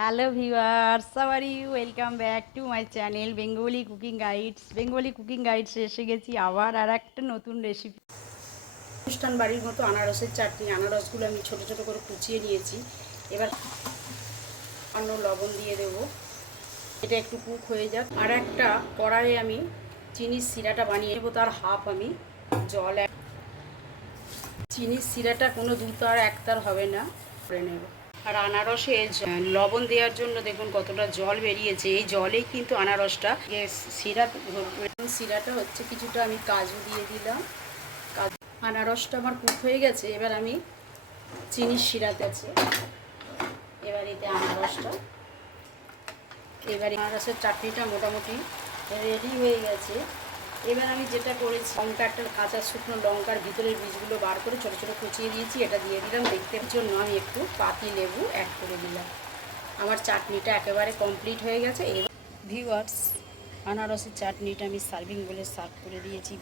Hello viewers সবারই welcome back to my channel Bengali cooking guides Bengali cooking guides এসে গেছি আবার আর একটা নতুন রেসিপি অনুষ্ঠান বাড়ির মতো আনারসের চাটনি। আনারসগুলো আমি ছোট ছোট করে কুচিয়ে নিয়েছি। এবার অন্য লবণ দিয়ে দেব। এটা একটু কুক হয়ে যাক। আর একটা কড়াইয়ে আমি চিনির সিরাটা বানিয়ে নেব। তার হাফ আমি জল এক চিনির সিরাটা কোনো দুতার একতার হবে না। করে নেব। আর আনারসে লবণ দেওয়ার জন্য দেখুন কতটা জল বেরিয়েছে। এই জলেই কিন্তু আনারসটা সিরা সিরাটা হচ্ছে কিছুটা আমি কাজু দিয়ে দিলাম। কাজু, আনারসটা আমার কুক হয়ে গেছে, এবার আমি চিনির সিরাতে আছে। এবার এতে আনারসটা। এবারে আনারসের চাটনিটা মোটামুটি রেডি হয়ে গেছে। এবার আমি যেটা করেছি, লঙ্কা একটা কাঁচা শুকনো লঙ্কার ভিতরের বীজগুলো বার করে ছোটো ছোটো কুচিয়ে দিয়েছি, এটা দিয়ে দিলাম। দেখতে জন্য আমি একটু পাতি লেবু অ্যাড করে দিলাম। আমার চাটনিটা একেবারে কমপ্লিট হয়ে গেছে। এবার ভিউয়ার্স আনারসের চাটনিটা আমি সার্ভিং বলে সার্ভ করে দিয়েছি।